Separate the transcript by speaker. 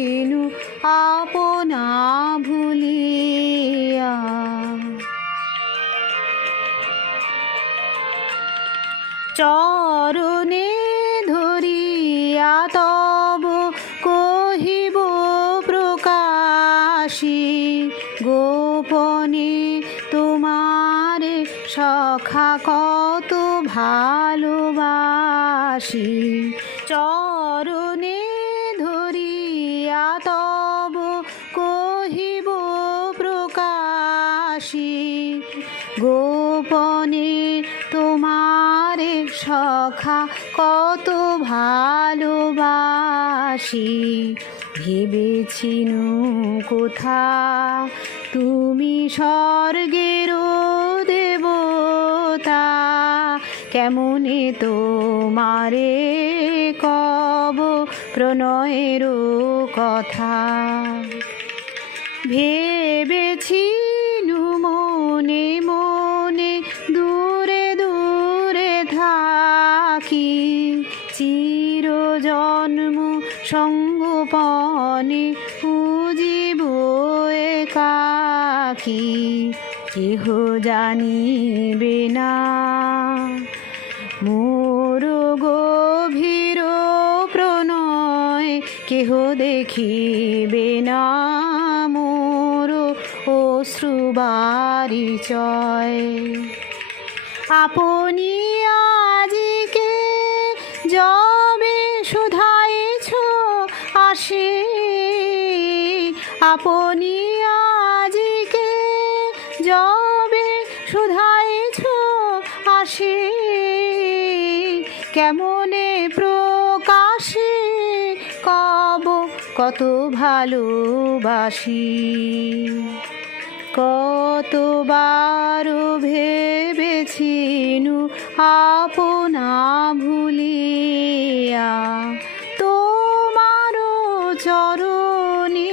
Speaker 1: ভেবেছিনু আপনা ভুলিয়া। চরণে ধরিয়া তব কহিব প্রকাশী গোপনে তোমার সখা কত ভালোবাসি। চরণে গোপনে তোমার সখা কত ভালোবাসি। ভেবেছিনু কোথা? তুমি স্বর্গের দেবতা, কেমনে তোমারে কব প্রণয়ের কথা? ভেবেছিনু চির জন্ম সঙ্গপনে পুজিব একাকি কেহ জানিবে না। মোর গভীর প্রণয় কেহ দেখিবে না। মোর অশ্রুবারি চয়। আপনি আপনি আজকে যবে শুধাইছ আসে, কেমনে প্রকাশে কব কত ভালোবাসি। কতবার ভেবেছিনু আপনা ভুলিয়া তোমার চরণে